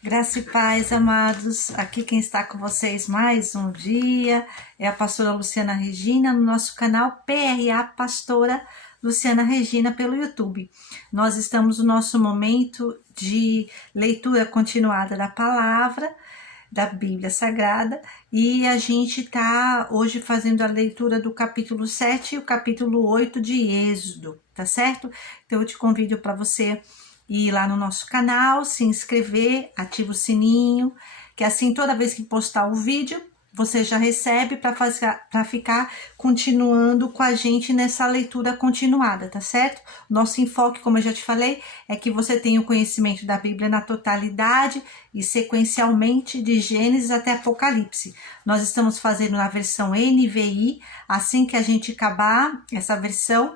Graça e paz, amados. Aqui quem está com vocês mais um dia é a pastora Luciana Regina, no nosso canal PRA Pastora Luciana Regina pelo YouTube. Nós estamos no nosso momento de leitura continuada da palavra da Bíblia Sagrada e a gente está hoje fazendo a leitura do capítulo 7 e o capítulo 8 de Êxodo, tá certo? Então eu te convido para você ir lá no nosso canal, se inscrever, ativa o sininho, que assim toda vez que postar o vídeo, você já recebe para ficar continuando com a gente nessa leitura continuada, tá certo? Nosso enfoque, como eu já te falei, é que você tenha o conhecimento da Bíblia na totalidade e sequencialmente de Gênesis até Apocalipse. Nós estamos fazendo na versão NVI, assim que a gente acabar essa versão,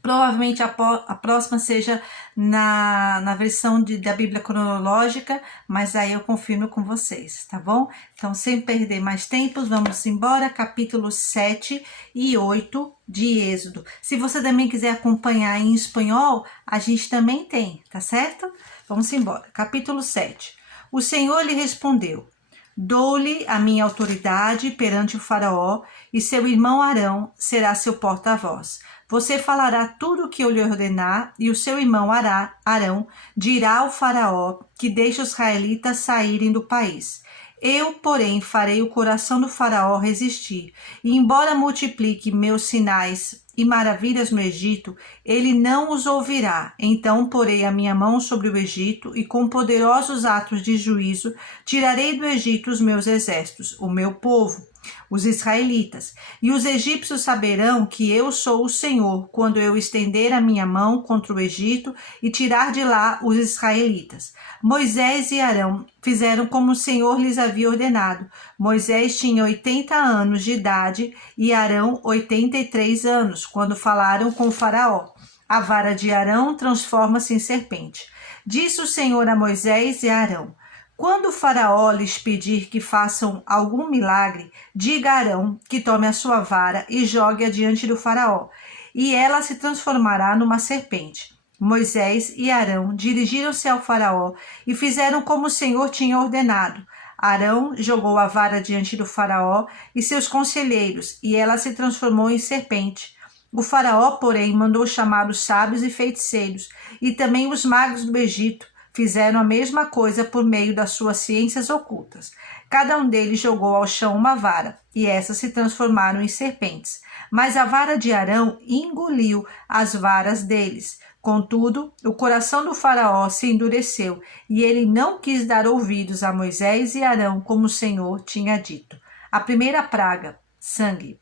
provavelmente a próxima seja na versão da Bíblia cronológica, mas aí eu confirmo com vocês, tá bom? Então, sem perder mais tempo, vamos embora, capítulo 7 e 8 de Êxodo. Se você também quiser acompanhar em espanhol, a gente também tem, tá certo? Vamos embora, capítulo 7. O Senhor lhe respondeu: dou-lhe a minha autoridade perante o faraó, e seu irmão Arão será seu porta-voz. Você falará tudo o que eu lhe ordenar, e o seu irmão Arão dirá ao faraó que deixe os israelitas saírem do país. Eu, porém, farei o coração do faraó resistir, e embora multiplique meus sinais e maravilhas no Egito, ele não os ouvirá. Então porei a minha mão sobre o Egito, e com poderosos atos de juízo tirarei do Egito os meus exércitos, o meu povo, os israelitas. E os egípcios saberão que eu sou o Senhor, quando eu estender a minha mão contra o Egito e tirar de lá os israelitas. Moisés e Arão fizeram como o Senhor lhes havia ordenado. Moisés tinha 80 anos de idade e Arão 83 anos, quando falaram com o faraó. A vara de Arão transforma-se em serpente. Disse o Senhor a Moisés e a Arão: quando o faraó lhes pedir que façam algum milagre, diga a Arão que tome a sua vara e jogue-a diante do faraó, e ela se transformará numa serpente. Moisés e Arão dirigiram-se ao faraó e fizeram como o Senhor tinha ordenado. Arão jogou a vara diante do faraó e seus conselheiros, e ela se transformou em serpente. O faraó, porém, mandou chamar os sábios e feiticeiros, e também os magos do Egito. Fizeram a mesma coisa por meio das suas ciências ocultas. Cada um deles jogou ao chão uma vara, e essas se transformaram em serpentes. Mas a vara de Arão engoliu as varas deles. Contudo, o coração do faraó se endureceu, e ele não quis dar ouvidos a Moisés e Arão, como o Senhor tinha dito. A primeira praga, sangue.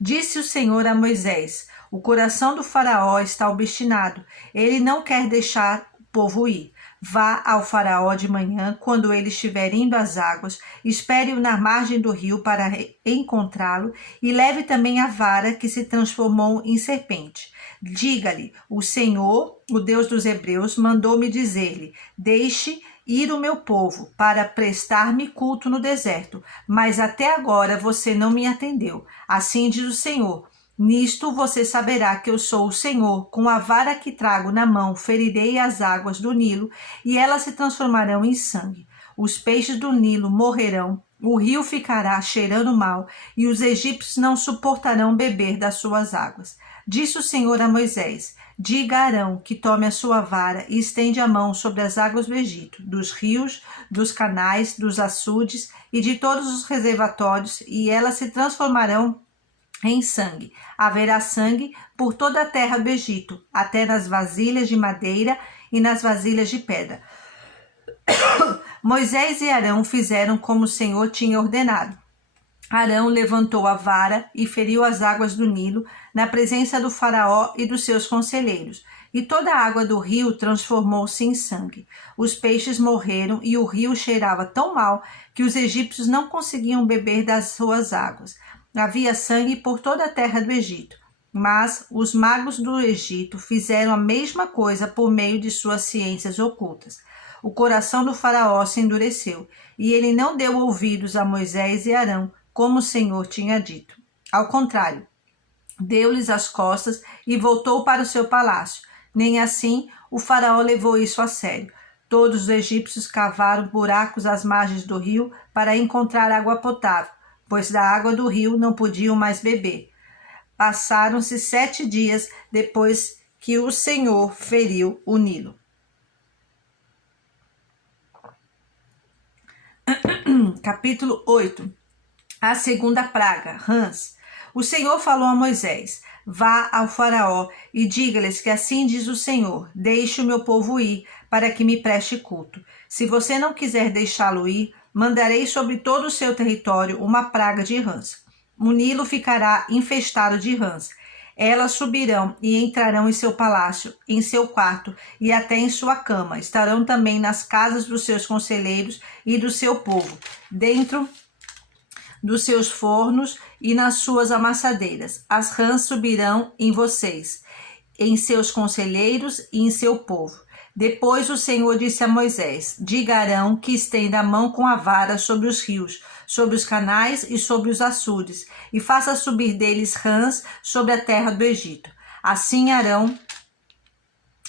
Disse o Senhor a Moisés: o coração do faraó está obstinado, ele não quer deixar povo ir. Vá ao faraó de manhã, quando ele estiver indo às águas, espere-o na margem do rio para encontrá-lo, e leve também a vara que se transformou em serpente. Diga-lhe: o Senhor, o Deus dos Hebreus, mandou-me dizer-lhe: deixe ir o meu povo para prestar-me culto no deserto, mas até agora você não me atendeu. Assim diz o Senhor: nisto você saberá que eu sou o Senhor. Com a vara que trago na mão ferirei as águas do Nilo, e elas se transformarão em sangue. Os peixes do Nilo morrerão, o rio ficará cheirando mal, e os egípcios não suportarão beber das suas águas. Disse o Senhor a Moisés: diga a Arão que tome a sua vara e estende a mão sobre as águas do Egito, dos rios, dos canais, dos açudes e de todos os reservatórios, e elas se transformarão em sangue. Haverá sangue por toda a terra do Egito, até nas vasilhas de madeira e nas vasilhas de pedra. Moisés e Arão fizeram como o Senhor tinha ordenado. Arão levantou a vara e feriu as águas do Nilo na presença do faraó e dos seus conselheiros, e toda a água do rio transformou-se em sangue. Os peixes morreram e o rio cheirava tão mal que os egípcios não conseguiam beber das suas águas. Havia sangue por toda a terra do Egito. Mas os magos do Egito fizeram a mesma coisa por meio de suas ciências ocultas. O coração do faraó se endureceu, e ele não deu ouvidos a Moisés e Arão, como o Senhor tinha dito. Ao contrário, deu-lhes as costas e voltou para o seu palácio. Nem assim o faraó levou isso a sério. Todos os egípcios cavaram buracos às margens do rio para encontrar água potável, pois da água do rio não podiam mais beber. Passaram-se 7 dias depois que o Senhor feriu o Nilo. Capítulo 8. A segunda praga, rãs. O Senhor falou a Moisés: vá ao faraó e diga-lhes que assim diz o Senhor: deixe o meu povo ir, para que me preste culto. Se você não quiser deixá-lo ir, mandarei sobre todo o seu território uma praga de rãs. O Nilo ficará infestado de rãs. Elas subirão e entrarão em seu palácio, em seu quarto e até em sua cama. Estarão também nas casas dos seus conselheiros e do seu povo, dentro dos seus fornos e nas suas amassadeiras. As rãs subirão em vocês, em seus conselheiros e em seu povo. Depois o Senhor disse a Moisés: diga a Arão que estenda a mão com a vara sobre os rios, sobre os canais e sobre os açudes, e faça subir deles rãs sobre a terra do Egito. Assim Arão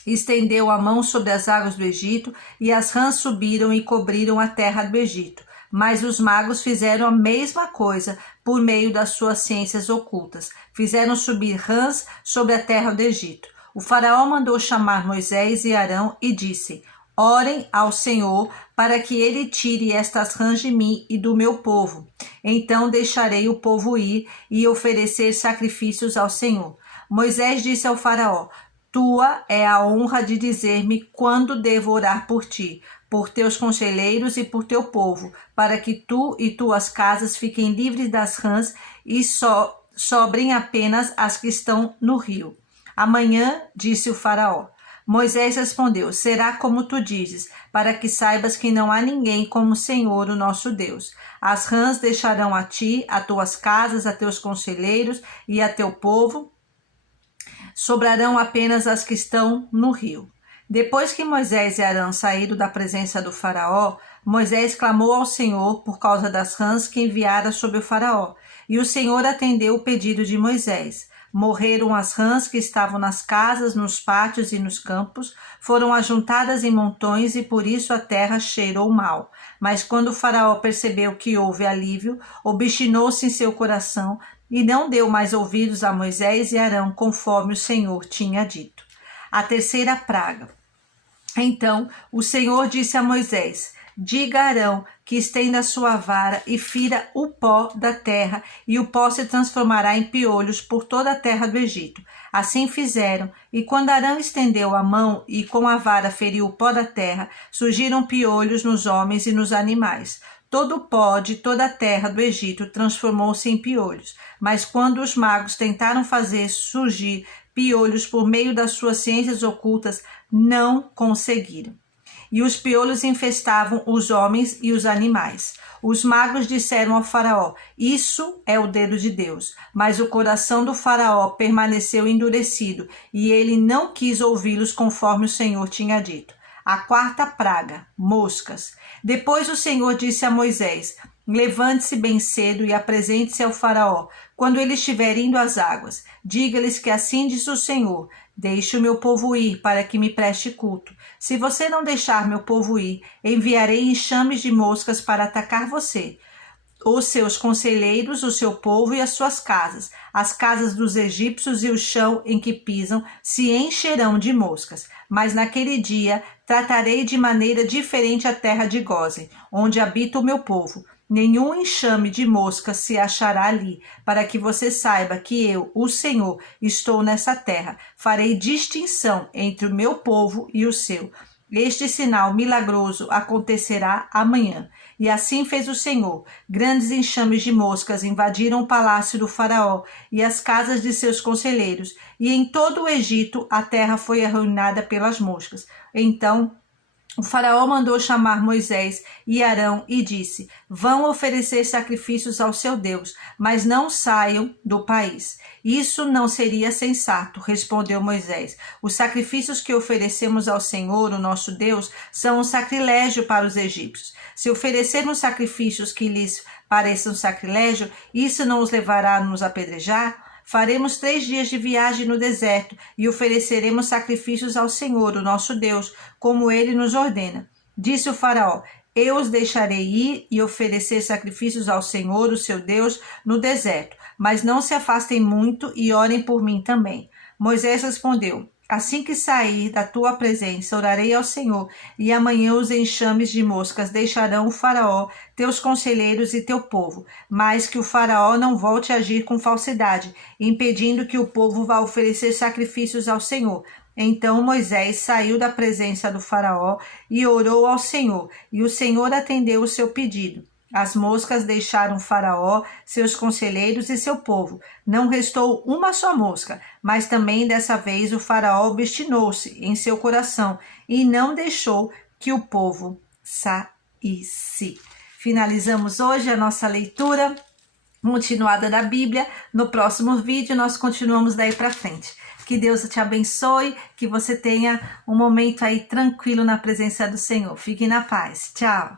estendeu a mão sobre as águas do Egito, e as rãs subiram e cobriram a terra do Egito. Mas os magos fizeram a mesma coisa por meio das suas ciências ocultas. Fizeram subir rãs sobre a terra do Egito. O faraó mandou chamar Moisés e Arão e disse: orem ao Senhor para que ele tire estas rãs de mim e do meu povo. Então deixarei o povo ir e oferecer sacrifícios ao Senhor. Moisés disse ao faraó: tua é a honra de dizer-me quando devo orar por ti, por teus conselheiros e por teu povo, para que tu e tuas casas fiquem livres das rãs e sobrem apenas as que estão no rio. Amanhã, disse o faraó. Moisés respondeu: será como tu dizes, para que saibas que não há ninguém como o Senhor, o nosso Deus. As rãs deixarão a ti, a tuas casas, a teus conselheiros e a teu povo. Sobrarão apenas as que estão no rio. Depois que Moisés e Arão saíram da presença do faraó, Moisés clamou ao Senhor por causa das rãs que enviara sobre o faraó. E o Senhor atendeu o pedido de Moisés. Morreram as rãs que estavam nas casas, nos pátios e nos campos, foram ajuntadas em montões e por isso a terra cheirou mal. Mas quando o faraó percebeu que houve alívio, obstinou-se em seu coração e não deu mais ouvidos a Moisés e Arão, conforme o Senhor tinha dito. A terceira praga. Então o Senhor disse a Moisés: diga a Arão que estenda a sua vara e fira o pó da terra, e o pó se transformará em piolhos por toda a terra do Egito. Assim fizeram, e quando Arão estendeu a mão e com a vara feriu o pó da terra, surgiram piolhos nos homens e nos animais. Todo o pó de toda a terra do Egito transformou-se em piolhos. Mas quando os magos tentaram fazer surgir piolhos por meio das suas ciências ocultas, não conseguiram. E os piolhos infestavam os homens e os animais. Os magos disseram ao faraó: isso é o dedo de Deus. Mas o coração do faraó permaneceu endurecido, e ele não quis ouvi-los conforme o Senhor tinha dito. A quarta praga, moscas. Depois o Senhor disse a Moisés: levante-se bem cedo e apresente-se ao faraó. Quando ele estiver indo às águas, diga-lhes que assim diz o Senhor: deixe o meu povo ir, para que me preste culto. Se você não deixar meu povo ir, enviarei enxames de moscas para atacar você, os seus conselheiros, o seu povo e as suas casas. As casas dos egípcios e o chão em que pisam se encherão de moscas. Mas naquele dia tratarei de maneira diferente a terra de Gósen, onde habita o meu povo. Nenhum enxame de moscas se achará ali, para que você saiba que eu, o Senhor, estou nessa terra. Farei distinção entre o meu povo e o seu. Este sinal milagroso acontecerá amanhã. E assim fez o Senhor. Grandes enxames de moscas invadiram o palácio do faraó e as casas de seus conselheiros. E em todo o Egito a terra foi arruinada pelas moscas. Então o faraó mandou chamar Moisés e Arão e disse: vão oferecer sacrifícios ao seu Deus, mas não saiam do país. Isso não seria sensato, respondeu Moisés. Os sacrifícios que oferecemos ao Senhor, o nosso Deus, são um sacrilégio para os egípcios. Se oferecermos sacrifícios que lhes pareçam sacrilégio, isso não os levará a nos apedrejar? Faremos 3 dias de viagem no deserto e ofereceremos sacrifícios ao Senhor, o nosso Deus, como ele nos ordena. Disse o faraó: eu os deixarei ir e oferecer sacrifícios ao Senhor, o seu Deus, no deserto, mas não se afastem muito e orem por mim também. Moisés respondeu: assim que sair da tua presença, orarei ao Senhor, e amanhã os enxames de moscas deixarão o faraó, teus conselheiros e teu povo, mas que o faraó não volte a agir com falsidade, impedindo que o povo vá oferecer sacrifícios ao Senhor. Então Moisés saiu da presença do faraó e orou ao Senhor, e o Senhor atendeu o seu pedido. As moscas deixaram Faraó, seus conselheiros e seu povo. Não restou uma só mosca, mas também dessa vez o Faraó obstinou-se em seu coração e não deixou que o povo saísse. Finalizamos hoje a nossa leitura continuada da Bíblia. No próximo vídeo nós continuamos daí para frente. Que Deus te abençoe, que você tenha um momento aí tranquilo na presença do Senhor. Fique na paz. Tchau.